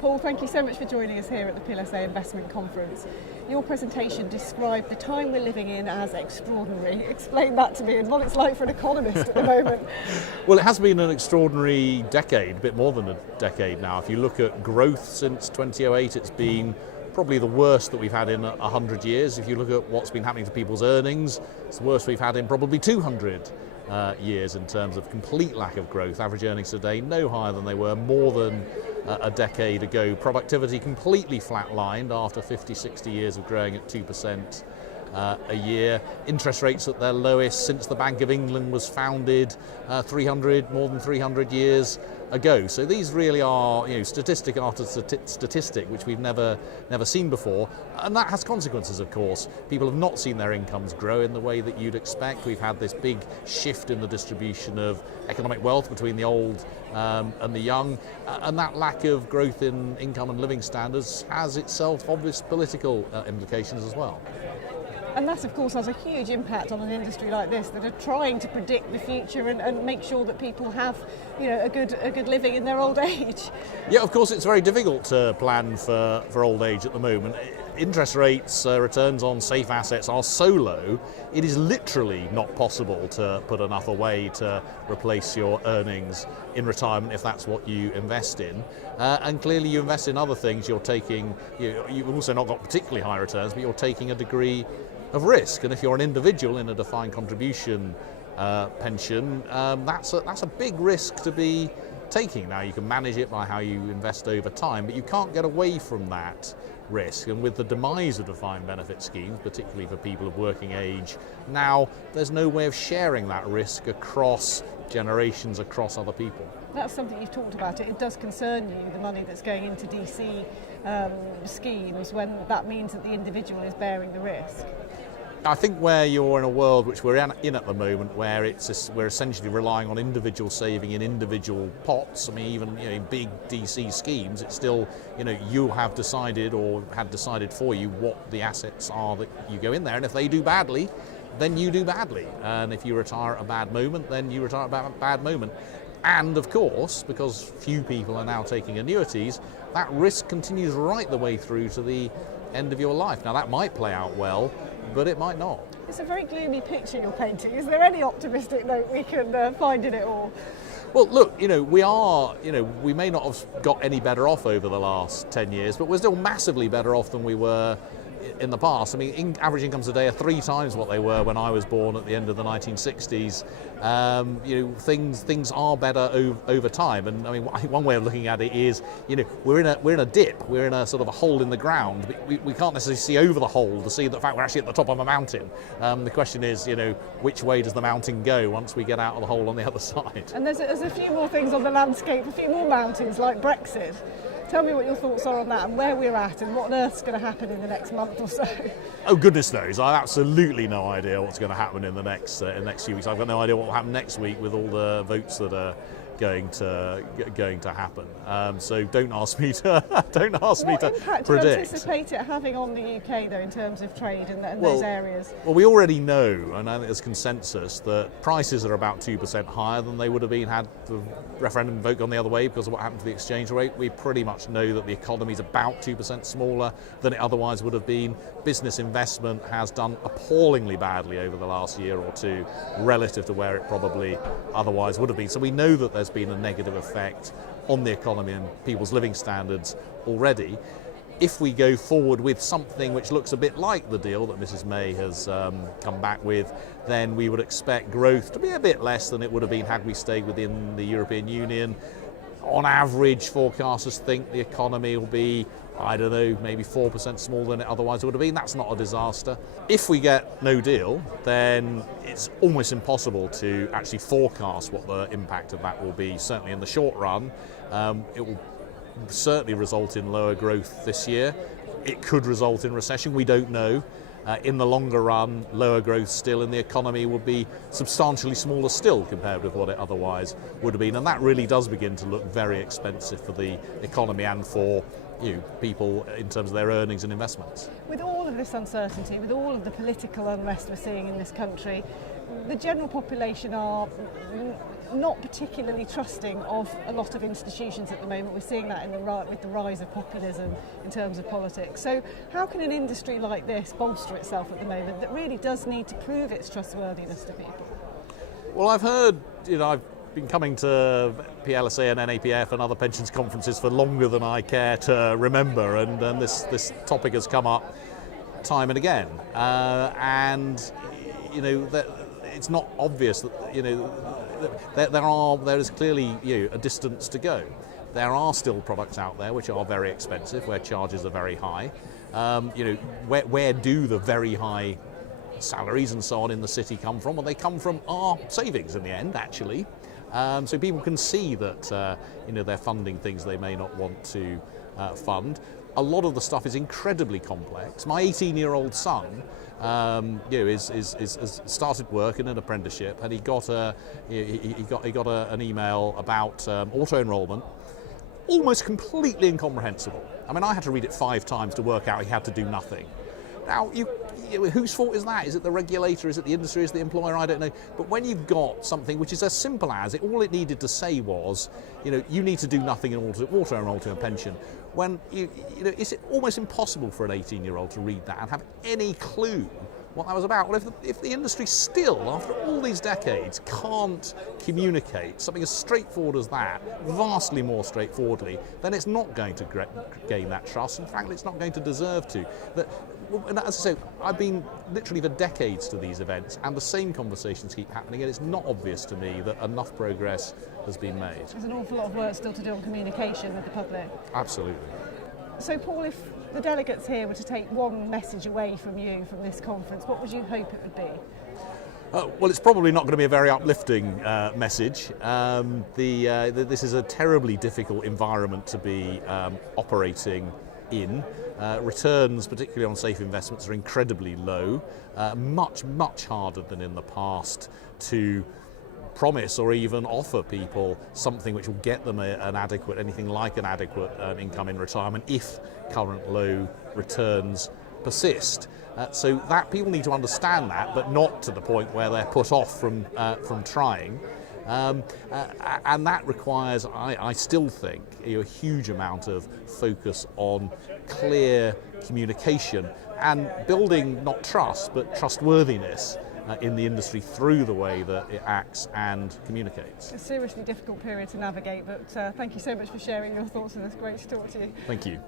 Paul, thank you so much for joining us here at the PLSA Investment Conference. Your presentation described the time we're living in as extraordinary. Explain that to me and what it's like for an economist at the moment. Well, it has been an extraordinary decade, a bit more than a decade now. If you look at growth since 2008, it's been probably the worst that we've had in 100 years. If you look at what's been happening to people's earnings, it's the worst we've had in probably 200 years in terms of complete lack of growth. Average earnings today no higher than they were more than a decade ago. Productivity completely flatlined after 50, 60 years of growing at 2% a year. Interest rates at their lowest since the Bank of England was founded more than 300 years ago. So these really are, statistic after statistic, which we've never seen before, and that has consequences, of course. People have not seen their incomes grow in the way that you'd expect. We've had this big shift in the distribution of economic wealth between the old and the young, and that lack of growth in income and living standards has itself obvious political implications as well. And that, of course, has a huge impact on an industry like this that are trying to predict the future and make sure that people have, a good living in their old age. Yeah, of course, it's very difficult to plan for old age at the moment. Interest rates, returns on safe assets are so low, it is literally not possible to put enough away to replace your earnings in retirement if that's what you invest in. And clearly you invest in other things, you've also not got particularly high returns, but you're taking a degree of risk. And if you're an individual in a defined contribution pension, that's a big risk to be taking. Now, you can manage it by how you invest over time, but you can't get away from that risk. And with the demise of defined benefit schemes, particularly for people of working age, now there's no way of sharing that risk across generations, across other people. That's something you've talked about. It does concern you, the money that's going into DC schemes, when that means that the individual is bearing the risk. I think where you're in a world which we're in at the moment, where we're essentially relying on individual saving in individual pots. I mean, even in big DC schemes, it's still you have decided or had decided for you what the assets are that you go in there, and if they do badly, then you do badly, and if you retire at a bad moment, then you retire at a bad moment. And of course, because few people are now taking annuities, that risk continues right the way through to the end of your life. Now, that might play out well, but it might not. It's a very gloomy picture you're painting. Is there any optimistic note we can find in it all? Well, look, we may not have got any better off over the last 10 years, but we're still massively better off than we were in the past. I mean, average incomes today are 3 times what they were when I was born at the end of the 1960s. Things are better over time, and I mean, one way of looking at it is, we're in a dip, we're in a sort of a hole in the ground. We can't necessarily see over the hole to see the fact we're actually at the top of a mountain. The question is, which way does the mountain go once we get out of the hole on the other side? And there's a few more things on the landscape, a few more mountains like Brexit. Tell me what your thoughts are on that and where we're at and what on earth's going to happen in the next month or so. Oh, goodness knows. I have absolutely no idea what's going to happen in the next few weeks. I've got no idea what will happen next week with all the votes that are going to happen. So don't ask me to predict. What impact do you anticipate it having on the UK, though, in terms of trade and those areas? Well, we already know, and I think there's consensus, that prices are about 2% higher than they would have been had the referendum vote gone the other way because of what happened to the exchange rate. We pretty much know that the economy is about 2% smaller than it otherwise would have been. Business investment has done appallingly badly over the last year or two relative to where it probably otherwise would have been. So we know that there's been a negative effect on the economy and people's living standards already. If we go forward with something which looks a bit like the deal that Mrs May has come back with, then we would expect growth to be a bit less than it would have been had we stayed within the European Union. On average, forecasters think the economy will be, I don't know, maybe 4% smaller than it otherwise would have been. That's not a disaster. If we get no deal, then it's almost impossible to actually forecast what the impact of that will be. Certainly in the short run, it will certainly result in lower growth this year. It could result in recession, we don't know. In the longer run, lower growth still in the economy will be substantially smaller still compared with what it otherwise would have been, and that really does begin to look very expensive for the economy and for people in terms of their earnings and investments. With all of this uncertainty, with all of the political unrest we're seeing in this country, the general population are not particularly trusting of a lot of institutions at the moment. We're seeing that with the rise of populism in terms of politics. So how can an industry like this bolster itself at the moment that really does need to prove its trustworthiness to people? Well, I've heard, I've been coming to PLSA and NAPF and other pensions conferences for longer than I care to remember, and this topic has come up time and again. It's not obvious that there is clearly a distance to go. There are still products out there which are very expensive, where charges are very high. Where do the very high salaries and so on in the city come from? Well, they come from our savings in the end, actually. So people can see that they're funding things they may not want to fund. A lot of the stuff is incredibly complex. My 18-year-old son has started work in an apprenticeship, and he got an email about auto enrolment, almost completely incomprehensible. I mean, I had to read it 5 times to work out he had to do nothing. Now, whose fault is that? Is it the regulator? Is it the industry? Is it the employer? I don't know. But when you've got something which is as simple as all it needed to say was, you need to do nothing in order to auto-enroll to a pension. When it's almost impossible for an 18-year-old to read that and have any clue what that was about. Well, if the industry still, after all these decades, can't communicate something as straightforward as that, vastly more straightforwardly, then it's not going to gain that trust, and frankly, it's not going to deserve to. And as I say, I've been literally for decades to these events, and the same conversations keep happening, and it's not obvious to me that enough progress has been made. There's an awful lot of work still to do on communication with the public. Absolutely. So, Paul, if the delegates here were to take one message away from you from this conference, what would you hope it would be? Well, it's probably not going to be a very uplifting message. This is a terribly difficult environment to be operating in. Returns, particularly on safe investments, are incredibly low, much harder than in the past to promise or even offer people something which will get them anything like an adequate income in retirement if current low returns persist. So that people need to understand that, but not to the point where they're put off from trying. And that requires, I still think, a huge amount of focus on clear communication and building not trust but trustworthiness in the industry through the way that it acts and communicates. It's a seriously difficult period to navigate, but thank you so much for sharing your thoughts with us. Great to talk to you. Thank you.